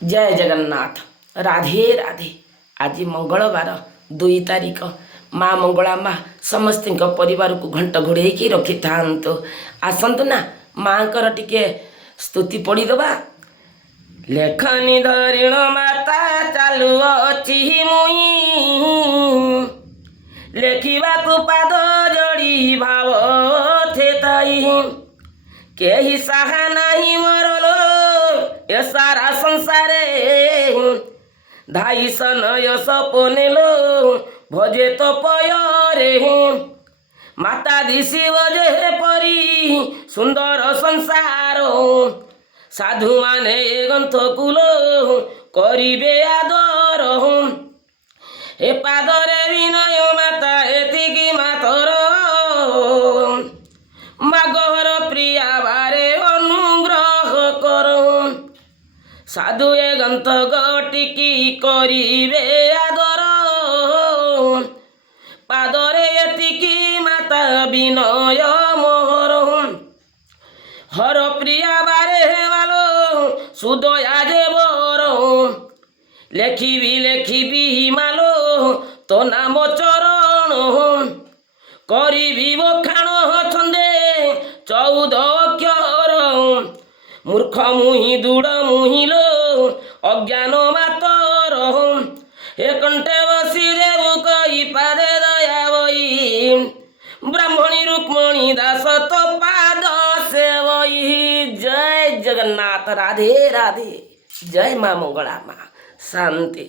जय जगन्नाथ। राधे राधे। आज मंगलवार 2 तारिख। माँ मंगला माँ समस्त परिवार को घंट घोड़े रखी था। आसतु ना माँ टिके स्तुति पढ़ीदबा। लेखनी धरिण माता चालू अच्छी मुई लेखा पाद जोड़ी भाव थे ताई केही साहा नाही मरलो ए सारा संसारे धाई सन यश पोनेलो भजे तो पयरे माता दिशी बजे परी सुंदर संसार साधु माने ग्रंथ कुलो करिबे आदर ए पादरे विनय माता एतिकी मातर मागहर प्रिया बारे अनुग्रह कर साधु ए ग्रंथ गटिकी करिबे आदर पादरे एतिकी माता विनय मोहर हर प्रिया बारे वालो सुदया जे बर लेखिबी मालो तो नाम चरण करिबी बखाण छंदे 14 अक्षर मूर्ख मुहि दूढ़ मुहिलो अज्ञान मातर हे कंठे बसी देव कही पादे दया बई ब्राह्मणी रुक्मणी दास तो पाद सेवई। जय जगन्नाथ। राधे राधे। जय माँ मंगला माँ। शांति।